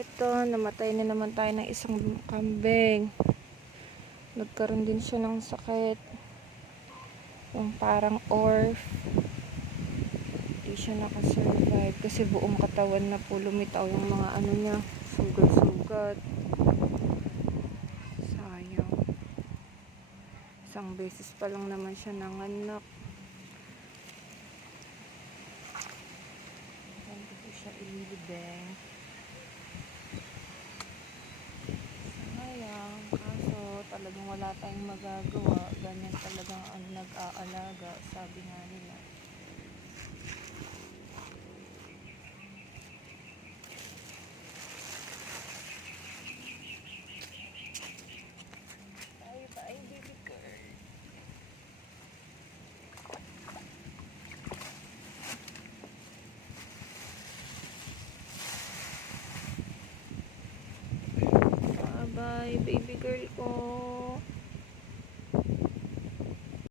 Ito, namatay na naman tayo ng isang kambing. Nagkaroon din siya ng sakit. Yung parang orf. Hindi siya nakasurvive kasi buong katawan na po lumitaw yung mga ano niya, sugat-sugat. Sayang. Isang beses pa lang naman siya nanganak. Hindi ko siya ililibeng. Sayang. Kaso talagang wala tayong magagawa. Ganyan talagang ang nag-aalaga, sabi nga nila. Bye-bye, baby girl. Bye-bye, baby girl ko.